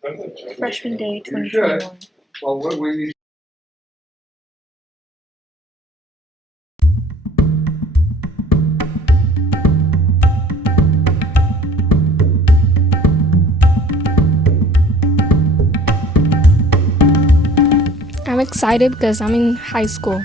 Freshman Day 2021. Well, what we need. I'm excited because I'm in high school.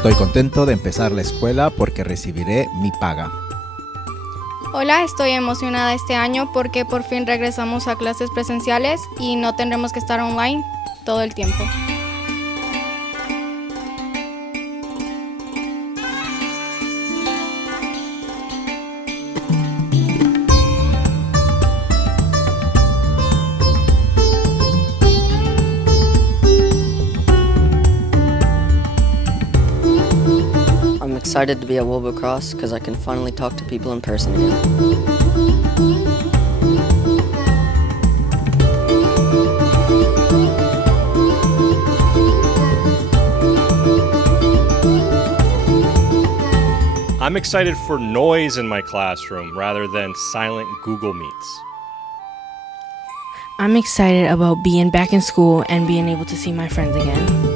Estoy contento de empezar la escuela porque recibiré mi paga. Hola, estoy emocionada este año porque por fin regresamos a clases presenciales y no tendremos que estar online todo el tiempo. I'm excited to be at Wilbur Cross because I can finally talk to people in person again. I'm excited for noise in my classroom rather than silent Google Meets. I'm excited about being back in school and being able to see my friends again.